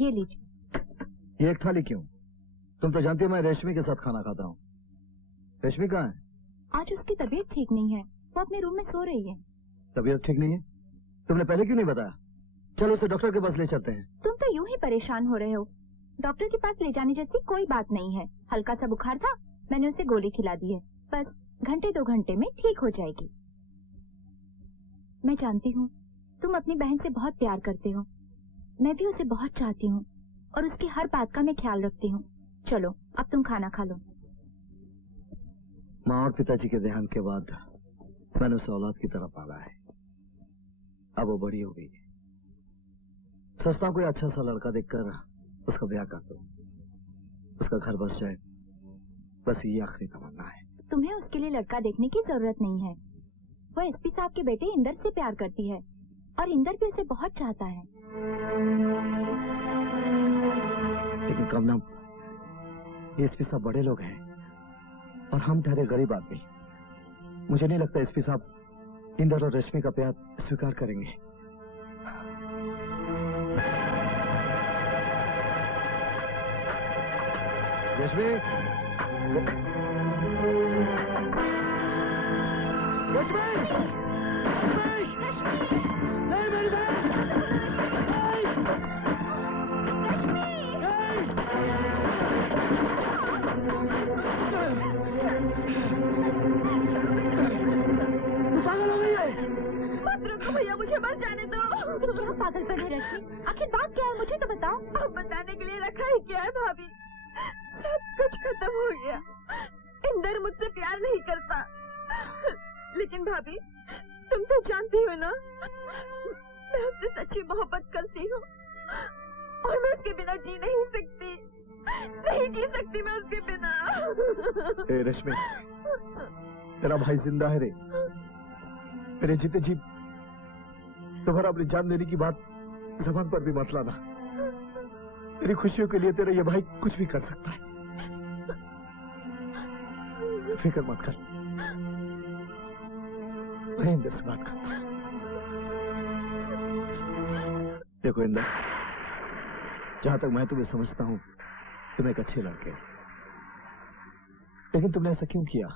ये लीजिए। ये एक थाली क्यों? तुम तो जानती हो मैं रेशमी के साथ खाना खाता हूँ। रेशमी कहाँ है? आज उसकी तबीयत ठीक नहीं है, वो अपने रूम में सो रही है। तबीयत ठीक नहीं है? तुमने पहले क्यों नहीं बताया? चलो उसे डॉक्टर के पास ले चलते हैं। तुम तो यूं ही परेशान हो रहे हो। डॉक्टर के पास ले जाने जैसी कोई बात नहीं है। हल्का सा बुखार था, मैंने उसे गोली खिला दी है, बस घंटे 2 घंटे में ठीक हो जाएगी। मैं जानती हूँ तुम अपनी बहन से बहुत प्यार करते हो, मैं भी उसे बहुत चाहती हूँ और उसकी हर बात का मैं ख्याल रखती हूँ। चलो अब तुम खाना खा लो। माँ और पिताजी के देहांत के बाद मैंने उसे औलाद की तरह पाला है। अब वो बड़ी हो गई है। सोचता हूँ कोई अच्छा सा लड़का देखकर उसका ब्याह कर दो, उसका घर बस जाए, बस ये आखिरी तमन्ना है। तुम्हें उसके लिए लड़का देखने की जरूरत नहीं है। वो एसपी साहब के बेटे इंदर से प्यार करती है और इंदर भी उसे बहुत चाहता है। लेकिन कमला, ये एसपी साहब बड़े लोग हैं और हम ठहरे गरीब आदमी। मुझे नहीं लगता एसपी साहब इंदर और रश्मि का प्यार स्वीकार करेंगे। रश्मि, रश्मि, रश्मि, नहीं मेरी बहन, पागल हो गई है। मत रुको भैया, मुझे मर जाने दो। क्या पागलपन है रश्मि? आखिर बात क्या है मुझे तो बताओ। अब बताने के लिए रखा ही क्या है भाभी, सब कुछ खत्म हो गया। इंदर मुझसे प्यार नहीं करता। लेकिन भाभी तुम तो जानती हो ना, मैं उससे सच्ची मोहब्बत करती हूँ और मैं उसके बिना जी नहीं सकती, नहीं जी सकती मैं उसके बिना। ए रश्मि, तेरा भाई जिंदा है रे। मेरे जीते जी तुम्हारा अपनी जान देने की बात जबान पर भी मत लाना। तेरी खुशियों के लिए तेरा ये भाई कुछ भी कर सकता है। फिक्र मत कर, मैं इंदर से बात करता हूं। देखो इंदर, जहां तक मैं तुम्हें समझता हूं तुम एक अच्छे लड़के हो, लेकिन तुमने ऐसा क्यों किया?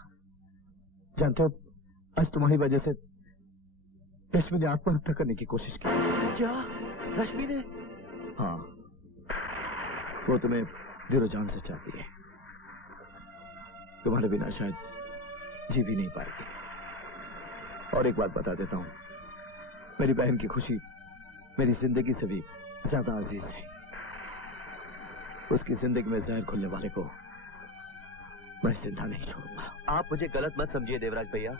जानते हो आज तुम्हारी वजह से रश्मि ने आत्महत्या करने की कोशिश की। क्या रश्मि ने? हाँ, वो तुम्हें दिलो जान से चाहती है। तुम्हारे बिना शायद जी भी नहीं पाएगी। और एक बात बता देता हूं, मेरी बहन की खुशी मेरी जिंदगी से भी ज्यादा अजीज है। उसकी जिंदगी में जहर घुलने वाले को मैं जिंदा नहीं छोड़ूंगा। आप मुझे गलत मत समझिए देवराज भैया,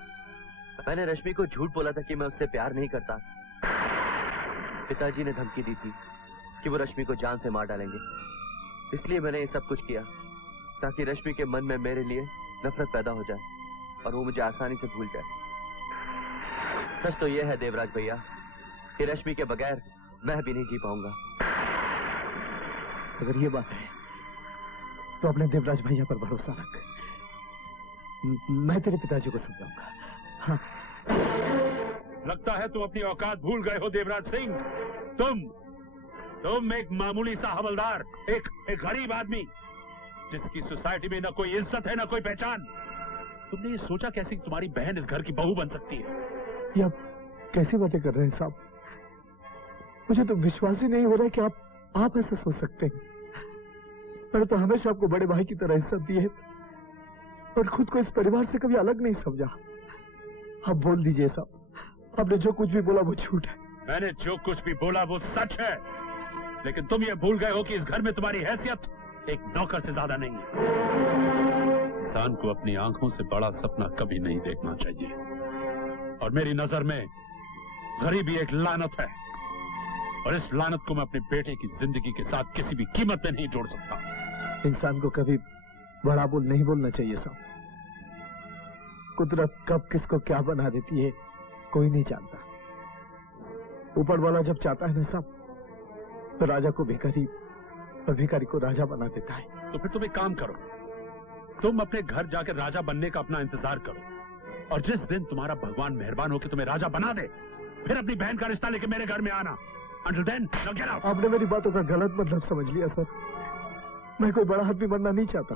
मैंने रश्मि को झूठ बोला था कि मैं उससे प्यार नहीं करता। पिताजी ने धमकी दी थी कि वो रश्मि को जान से मार डालेंगे, इसलिए मैंने ये सब कुछ किया ताकि रश्मि के मन में मेरे लिए नफरत पैदा हो जाए और वो मुझे आसानी से भूल जाए। सच तो यह है देवराज भैया कि रश्मि के बगैर मैं भी नहीं जी पाऊंगा। अगर ये बात है तो अपने देवराज भैया पर भरोसा रख, मैं तेरे पिताजी को समझाऊंगा। हाँ। लगता है तुम अपनी औकात भूल गए हो देवराज सिंह। तुम एक मामूली सा हवलदार, एक गरीब आदमी जिसकी सोसाइटी में न कोई इज्जत है न कोई पहचान। तुमने ये सोचा कैसे कि तुम्हारी बहन इस घर की बहू बन सकती है? ये आप कैसी बातें कर रहे हैं साहब? मुझे तो विश्वास ही नहीं हो रहा है कि आप ऐसा सोच सकते हैं। मैंने तो हमेशा आपको बड़े भाई की तरह इज्जत दी है और खुद को इस परिवार से कभी अलग नहीं समझा। आप बोल दीजिए साहब, आपने जो कुछ भी बोला वो झूठ है। मैंने जो कुछ भी बोला वो सच है, लेकिन तुम ये भूल गए हो कि इस घर में तुम्हारी हैसियत एक नौकर से ज्यादा नहीं है। इंसान को अपनी आंखों से बड़ा सपना कभी नहीं देखना चाहिए और मेरी नजर में गरीबी एक लानत है और इस लानत को मैं अपने बेटे की जिंदगी के साथ किसी भी कीमत पे नहीं जोड़ सकता। इंसान को कभी बड़ा बोल नहीं बोलना चाहिए साहब। कुदरत कब किसको क्या बना देती है कोई नहीं जानता। ऊपर वाला जब चाहता है ना साहब तो राजा को भिखारी और भिखारी को राजा बना देता है। तो फिर तुम एक काम करो, तुम अपने घर जाकर राजा बनने का अपना इंतजार करो और जिस दिन तुम्हारा भगवान मेहरबान हो कि तुम्हें राजा बना दे फिर अपनी बहन का रिश्ता लेके मेरे घर में आना। Until then, now get out. आपने मेरी बातों का गलत मतलब समझ लिया सर। मैं कोई बड़ा आदमी बनना नहीं चाहता।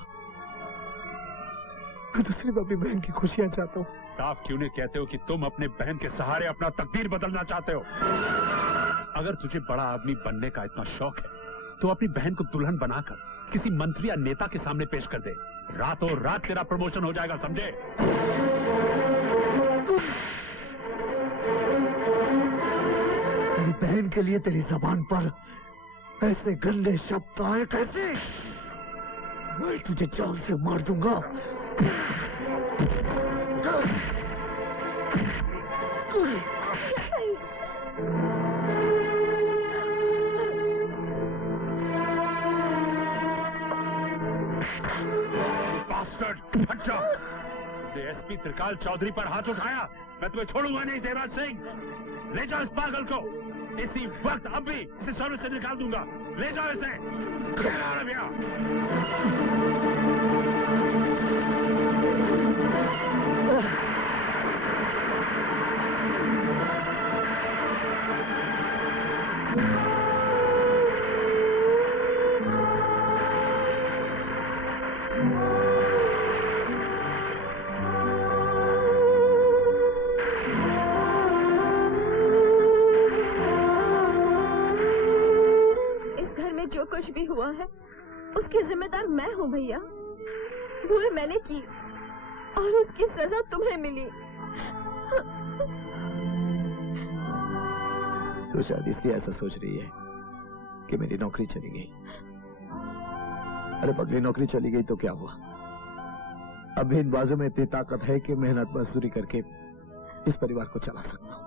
मैं तो सिर्फ अपनी बहन की खुशियां चाहता हूँ। साफ क्यों नहीं कहते हो कि तुम अपने बहन के सहारे अपना तकदीर बदलना चाहते हो? अगर तुझे बड़ा आदमी बनने का इतना शौक है तो अपनी बहन को दुल्हन बनाकर किसी मंत्री या नेता के सामने पेश कर दे। रातों रात तेरा प्रमोशन हो जाएगा, समझे? मेरी बहन के लिए तेरी जबान पर ऐसे गंदे शब्द आए कैसे? मैं तुझे जान से मार दूंगा। हट जाओ। एसपी त्रिकाल चौधरी पर हाथ उठाया, मैं तुम्हें छोड़ूंगा नहीं। देवराज सिंह, ले जाओ इस पागल को। इसी वक्त अब भी इसे सर्विस से निकाल दूंगा। ले जाओ इसे। Get out of here. जो कुछ भी हुआ है उसकी जिम्मेदार मैं हूँ भैया। भूल मैंने की और उसकी सजा तुम्हें मिली। तो शायद इसलिए ऐसा सोच रही है कि मेरी नौकरी चली गई। अरे पगली, नौकरी चली गई तो क्या हुआ? अब भी इन बाजू में इतनी ताकत है कि मेहनत मजदूरी करके इस परिवार को चला सकता हूं।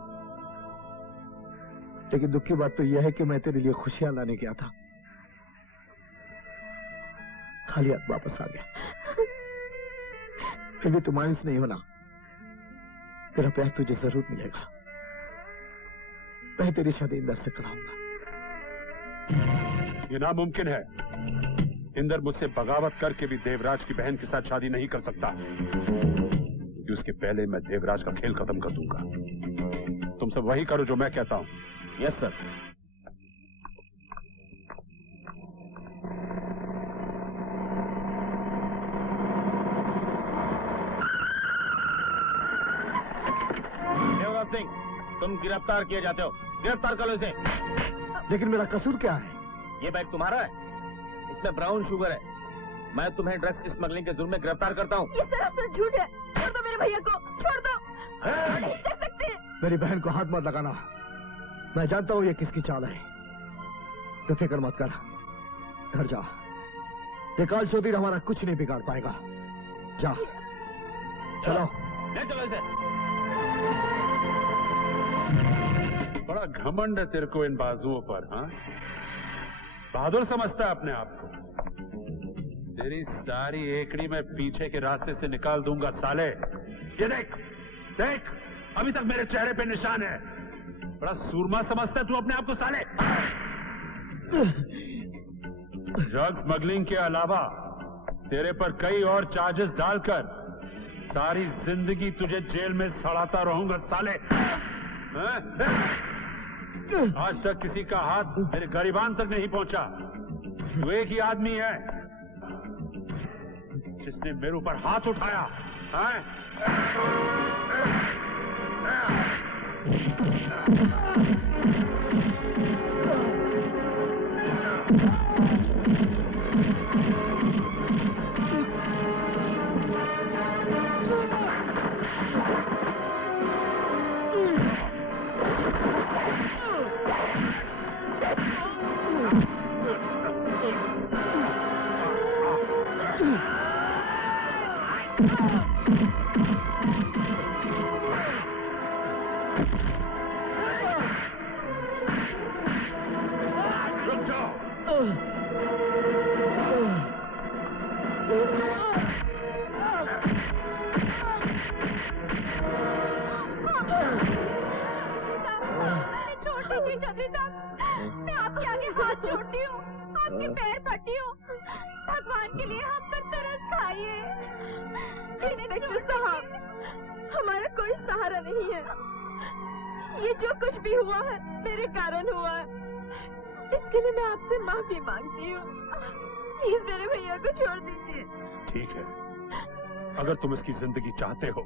लेकिन दुख की बात तो यह है कि मैं तेरे लिए खुशियां लाने गया था, खाली हाथ वापस आ गया। फिर भी तू मायूस नहीं होना, तेरा प्यार तुझे जरूर मिलेगा। मैं तेरी शादी इंदर से कराऊंगा। ये नामुमकिन है। इंदर मुझसे बगावत करके भी देवराज की बहन के साथ शादी नहीं कर सकता, क्योंकि उसके पहले मैं देवराज का खेल खत्म कर दूंगा। तुम सब वही करो जो मैं कहता हूं। Yes sir. सिंह, तुम गिरफ्तार किए जाते हो। गिरफ्तार करो इसे। लेकिन मेरा कसूर क्या है? ये बैग तुम्हारा है, इसमें ब्राउन शुगर है। मैं तुम्हें ड्रग्स स्मगलिंग के जुर्म में गिरफ्तार करता हूँ। ये सरासर झूठ है। छोड़ दो मेरे भैया को, छोड़ दो। नहीं कर सकते। मेरी बहन को हाथ मत लगाना। मैं जानता हूँ ये किसकी चाल है। तो फिक्र मत कर, घर जा। त्रिकाल चौधरी हमारा कुछ नहीं बिगाड़ पाएगा। जा, चलो। ले चलो इसे। बड़ा घमंड है तेरे को इन बाजुओं पर, हाँ? बहादुर समझता है अपने आप को। तेरी सारी एकड़ी में पीछे के रास्ते से निकाल दूंगा साले। ये देख, देख, अभी तक मेरे चेहरे पे निशान है। बड़ा सूरमा समझता है तू अपने आप को साले। ड्रग स्मगलिंग के अलावा तेरे पर कई और चार्जेस डालकर सारी जिंदगी तुझे जेल में सड़ाता रहूंगा साले। आज तक किसी का हाथ मेरे गरीबान तक नहीं पहुंचा। तू एक ही आदमी है जिसने मेरे ऊपर हाथ उठाया। मैं आपके आगे हाथ जोड़ती हूँ, आपके पैर पड़ती हूँ। भगवान के लिए हम पर तरस खाइए। इंस्पेक्टर साहब, हमारा कोई सहारा नहीं है। ये जो कुछ भी हुआ है मेरे कारण हुआ है। इसके लिए मैं आपसे माफी मांगती हूँ। प्लीज मेरे भैया को छोड़ दीजिए। ठीक है, अगर तुम इसकी जिंदगी चाहते हो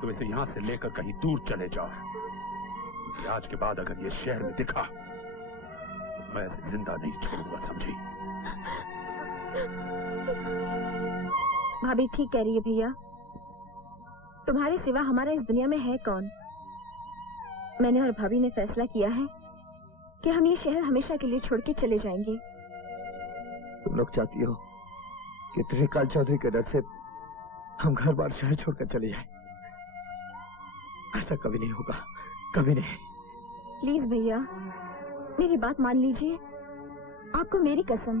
तो इसे यहाँ से लेकर कहीं दूर चले जाओ। क्योंकि आज के बाद अगर ये शहर में दिखा तो मैं इसे जिंदा नहीं छोड़ूंगा, समझी? भाभी ठीक कह रही है भैया, तुम्हारे सिवा हमारा इस दुनिया में है कौन। मैंने और भाभी ने फैसला किया है कि हम ये शहर हमेशा के लिए छोड़ के चले जाएंगे। तुम लोग चाहती हो कि त्रिकाल चौधरी के डर से हम घर बार शहर छोड़कर चले जाएं? ऐसा कभी नहीं होगा, कभी नहीं। प्लीज भैया मेरी बात मान लीजिए, आपको मेरी कसम।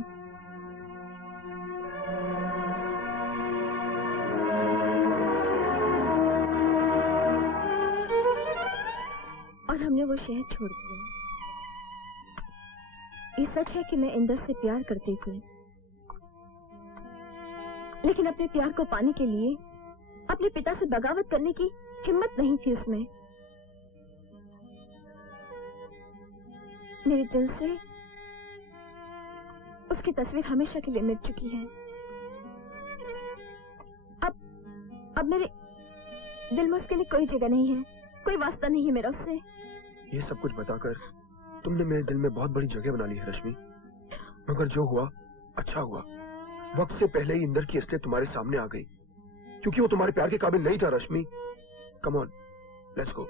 और हमने वो शहर छोड़ दिया। ये सच है कि मैं इंदर से प्यार करती थी, लेकिन अपने प्यार को पाने के लिए अपने पिता से बगावत करने की हिम्मत नहीं थी उसमें। मेरे दिल से उसकी तस्वीर हमेशा के लिए मिट चुकी है। अब मेरे दिल में उसके लिए कोई जगह नहीं है, कोई वास्ता नहीं है मेरा उससे। ये सब कुछ बताकर तुमने मेरे दिल में बहुत बड़ी जगह बना ली है रश्मि। मगर जो हुआ अच्छा हुआ। वक्त से पहले ही इंदर की असलियत तुम्हारे सामने आ गई, क्योंकि वो तुम्हारे प्यार के काबिल नहीं था रश्मि। Come on, let's go.